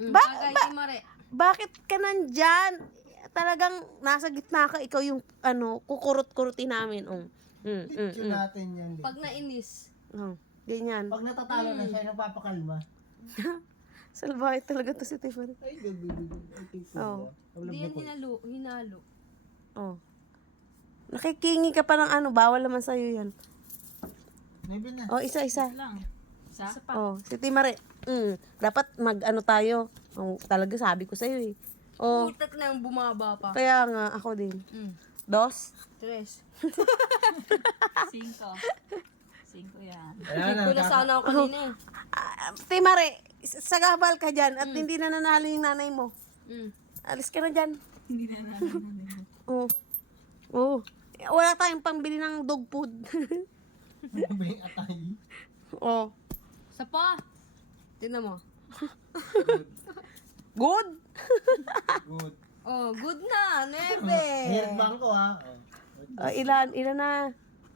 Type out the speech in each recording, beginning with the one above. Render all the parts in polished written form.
Bagay, Timare. Bakit ka nandyan? Talagang nasa gitna ka, ikaw yung kukurot-kurutin namin. Lechon natin yan. Pag nainis. Ganyan. Pag natatalo na siya, napapakalma. Salbahe talaga to si Tiffany. Ay, gabi. I think Oh. Hindi yan hinalo. Oh. Nakikingi ka pa ng bawal naman sa'yo yan. Maybe na. Oh, isa-isa. Lang. Isa? Oh, si Timare. Dapat tayo. Talaga sabi ko sa'yo eh. Oh, Putak na yung bumaba pa. kaya nga ako din. 2. 3. 5. 5 yan. Ayan Ko na sana ako kanina eh. Timare, sagabal ka dyan at hindi na nanalo yung nanay mo. Alis ka na dyan. Hindi na namin. Oh. Oh. Wala tayong pambili ng dog food. Mabing atay. Oh. Sa pa. Tignan mo. Good? Good. Oh, good na. 9. Meron bangko ha. Ilan na?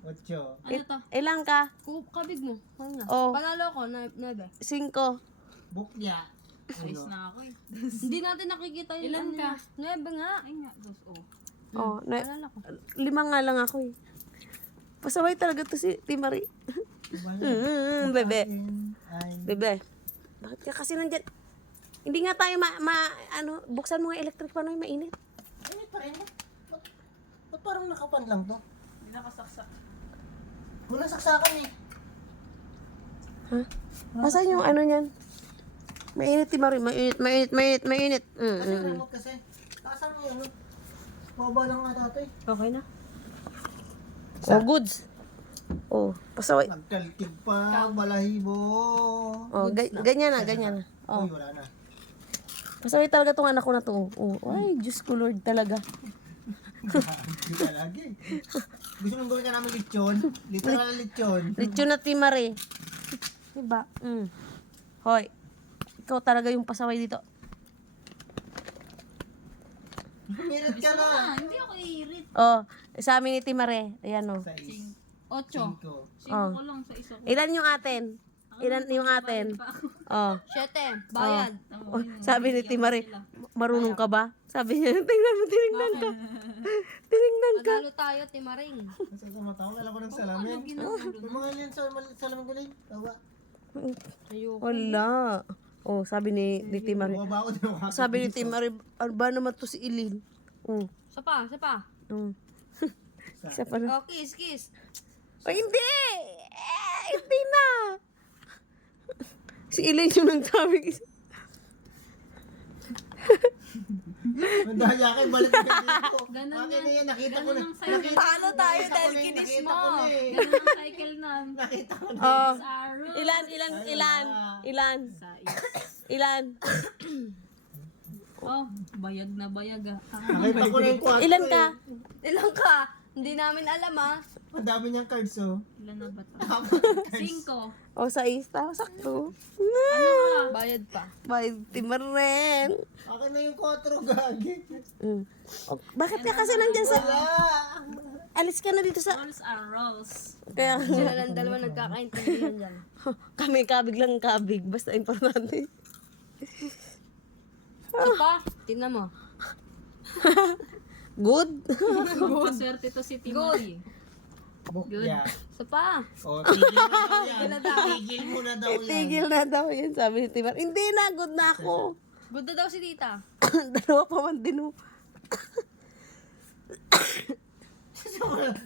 8. Ano to? Ilan ka? Kabig mo. Ano na? Oh. Panalo ko, 9. 5. Bukya. 6 na ako eh. Hindi natin nakikita yung Ilan ka? 9 nga. Ay nga, 2. Oh. Oh, Panalo ko. 5 nga lang ako eh. Pasaway talaga to si Timari. Bebe. Ay. Bebe. Bakit ka kasi nandyan? Hindi nga tayo buksan mo nga electric pa na mainit. Ay, pa rin. Ba't parang nakapan lang to? Hindi nakasaksak. Walang saksakan eh. Ha? Masan yung niyan? Mainit, Timari. Mainit. Kasi remote kasi. Tasan mo yun. Baba lang nga dati. Okay na. Oh, goods. Oh, pasaway. Nagkalkig pa. Balahibo. Oh, ganyan na. Oh. Uy, wala na. Pasaway talaga tong anak ko na to. Oh, ay, Diyos ko Lord talaga. Hindi ka lagi. Gusto mong gawin ka namin lechon? Literal na lechon. Lechon na Timari. Diba? Hoy. Ikaw talaga yung pasaway dito. Merit ka na. Hindi ako iirit. Oh, sa amin ni Timare. Ayan oh. 8. 5. 5 ko lang sa isa ko. Ilan yung atin? Ilan yung atin? Oh. 7. Bayad. Oh, sabi ni Timare, marunong ka ba? Sabi niya, tingnan mo, tinignan ka. Tinignan ka. Panalo tayo, Timaring. Sa mata ko, kailan ko ng salamin. May mga alien sa salamin ko lang. Tawa. Ayoko. Wala. Oh, sabi ni Timare. Baba ko din ako. Sabi ni Timare, ano ba naman to si Ilin? Oh. Sa pa. Isa pa na. Oh, kiss. Oh, hindi! Hindi na! Si Ilin yung nagsabi. Ang daya kay balik ka dito. Ganun Akin na yan, nakita ko na. Ganun ang cycle. Paano tayo Nakita ko dahil na eh, kinis nakita mo? ko na eh. Ganun ang cycle na. Nakita ko na. Oh. Arrow. Ilan? Oh, bayag na bayag ah. Nakita ko na yung 4. Ilan ka? Ilang ka? Hindi namin alam Ang dami niyang cards oh. Ilan na ba to? 5. O, sa isa. Sakto. Ano ka? Bayad pa. Bye, Timaren. Akin na yung 4 gagi. Oh, bakit ka kasi nandyan sa... Wala. Alis ka na dito sa... Rolls are rolls. Kaya Sila lang dalawa nagkakaintindihan dyan. kami kabig lang kabig. Basta importante. Sa pa. Tingnan mo. Good? Paswerte to si Timothy. Bukya. Sa pa. O, tigil mo na daw yan. Tigil mo na daw yan. Tigil na daw yan, sabi ni Timar. Hindi na, good na ako. Good na daw si tita. Dalawa pa man din oh.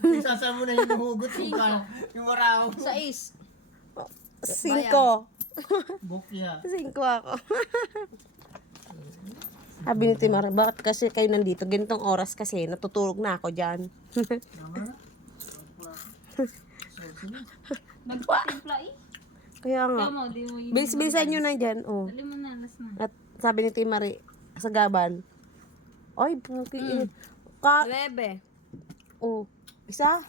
Isasama mo na hinuhugot yung marahong. 6. 5. Bukya. 5 ako. Sabi ni Timar, bakit kasi kayo nandito? Ganitong oras kasi, natutulog na ako dyan. Tama na. Nagpatimpla eh. Kaya nga. Tama, di mo yun. Bilis-bilisan nyo na dyan, oh. Dali mo na, last na. At sabi ni Timari, sa gaban, ay, puti. Ka, 9. oh, isa?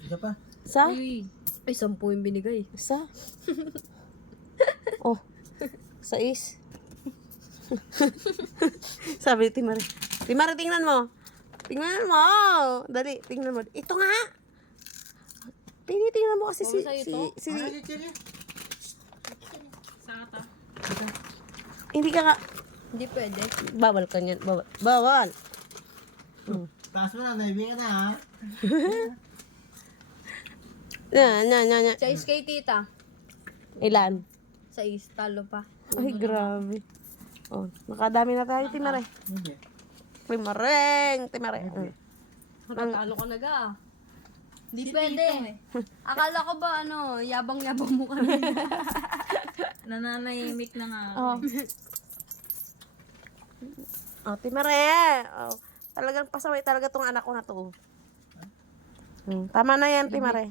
Isa pa. Isa? Uy, Ay, 10 yung binigay. Isa? Oh, 6. Sabi ni Timari, Timari, tingnan mo. Tingnan mo. Dali, tingnan mo. Ito nga. Tinitingnan mo kasi Mama, sa'yo to? Ano yung cherry? saka ta. Hindi ka nga. Hindi pwede. Bawal ka niyan. Bawal. Bawal. Taas mo na, naibigyan ka na ha. Nya. Sa is kay tita. Ilan? Sa is, talo pa. Ay, grabe. Oh, nakadami na tayo, Timare. Hindi. Timare. Natalo ka na ga. Hindi pwede. Akala ko ba yabang-yabang mo ka rin. Nananahimik na nga. Oh. Oh, Timare. Oh, talagang pasaway talaga tong anak ko na to. Tama na yan, Timare.